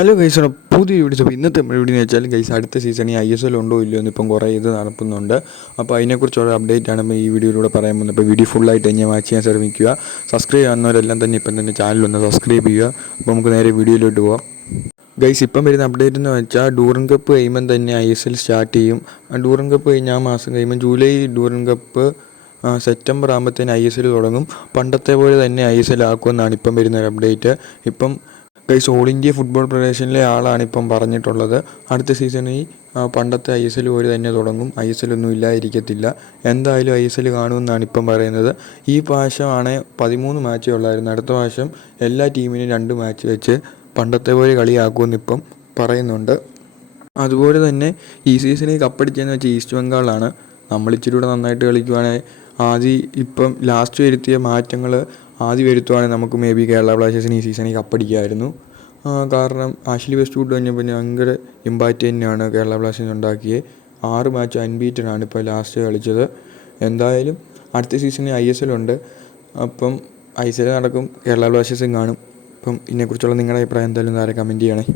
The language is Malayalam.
ഹലോ ഗൈസ്, പുതിയ വീഡിയോസ്. അപ്പോൾ ഇന്നത്തെ നമ്മുടെ വീഡിയോ എന്ന് വെച്ചാൽ ഗൈസ്, അടുത്ത സീസണിൽ ISL ഉണ്ടോ ഇല്ലയോ എന്ന് ഇപ്പം കുറേ ഇത് നടക്കുന്നുണ്ട്. അപ്പോൾ അതിനെക്കുറിച്ചുള്ള അപ്ഡേറ്റ് ആണ് ഈ വീഡിയോയിലൂടെ പറയാൻ പോകുന്നത്. അപ്പോൾ വീഡിയോ ഫുള്ളായിട്ട് തന്നെ വാച്ച് ചെയ്യാൻ ശ്രമിക്കുക. സബ്സ്ക്രൈബ് ചെയ്യുന്നവരെല്ലാം തന്നെ ഇപ്പം തന്നെ ചാനലൊന്ന് സബ്സ്ക്രൈബ് ചെയ്യുക. അപ്പോൾ നമുക്ക് നേരെ വീഡിയോയിലോട്ട് പോകാം. ഗൈസ്, ഇപ്പം വരുന്ന അപ്ഡേറ്റ് എന്ന് വെച്ചാൽ ഡൂറൻ കപ്പ് കഴിയുമ്പം തന്നെ ISL സ്റ്റാർട്ട് ചെയ്യും. ഡൂറൻ കപ്പ് കഴിഞ്ഞാൽ ആ മാസം കഴിയുമ്പം ജൂലൈ ഡൂറൻ കപ്പ് സെപ്റ്റംബർ ആകുമ്പോഴത്തേന് ISL തുടങ്ങും. പണ്ടത്തെ പോലെ തന്നെ ISL ആക്കുമെന്നാണ് ഇപ്പം വരുന്ന ഒരു അപ്ഡേറ്റ്. ഇപ്പം ഗൈസ്, ഓൾ ഇന്ത്യ ഫുട്ബോൾ ഫെഡറേഷനിലെ ആളാണ് ഇപ്പം പറഞ്ഞിട്ടുള്ളത്. അടുത്ത സീസണിൽ പണ്ടത്തെ ISL പോലെ തന്നെ തുടങ്ങും. ISL ഒന്നും ഇല്ലാതിരിക്കത്തില്ല. എന്തായാലും ISL കാണുമെന്നാണ് ഇപ്പം പറയുന്നത്. ഈ പ്രാവശ്യമാണ് 13 മാച്ചേ ഉള്ളായിരുന്നു. അടുത്ത പ്രാവശ്യം എല്ലാ ടീമിനും 2 മാച്ച് വെച്ച് പണ്ടത്തെ പോലെ കളിയാക്കുമെന്ന് ഇപ്പം പറയുന്നുണ്ട്. അതുപോലെ തന്നെ ഈ സീസണിൽ കപ്പടിച്ചതെന്ന് വെച്ചാൽ ഈസ്റ്റ് ബംഗാളാണ്. നമ്മൾ ഇച്ചിരി കൂടെ നന്നായിട്ട് കളിക്കുവാണെങ്കിൽ ഇപ്പം ലാസ്റ്റ് വരുത്തിയ മാറ്റങ്ങൾ വരുത്തുവാണെങ്കിൽ നമുക്ക് മേ ബി കേരള ബ്ലാസ്റ്റേഴ്സിന് ഈ സീസണിൽ കപ്പടിക്കുമായിരുന്നു. കാരണം ആഷ്ലി വെസ്റ്റ്വുഡ് കഴിഞ്ഞപ്പോൾ ഭയങ്കര ഇമ്പാക്റ്റ് തന്നെയാണ് കേരള ബ്ലാസ്റ്റേഴ്സ് ഉണ്ടാക്കിയത്. 6 മാച്ച് അൺബീറ്റഡ് ആണ് ഇപ്പോൾ ലാസ്റ്റ് കളിച്ചത്. എന്തായാലും അടുത്ത സീസണിൽ ISL ഉണ്ട്. അപ്പം ISL നടക്കും, കേരള ബ്ലാസ്റ്റേഴ്സും കാണും. അപ്പം ഇതിനെക്കുറിച്ചുള്ള നിങ്ങളുടെ അഭിപ്രായം എന്തായാലും താഴെ കമൻറ്റ് ചെയ്യണേ.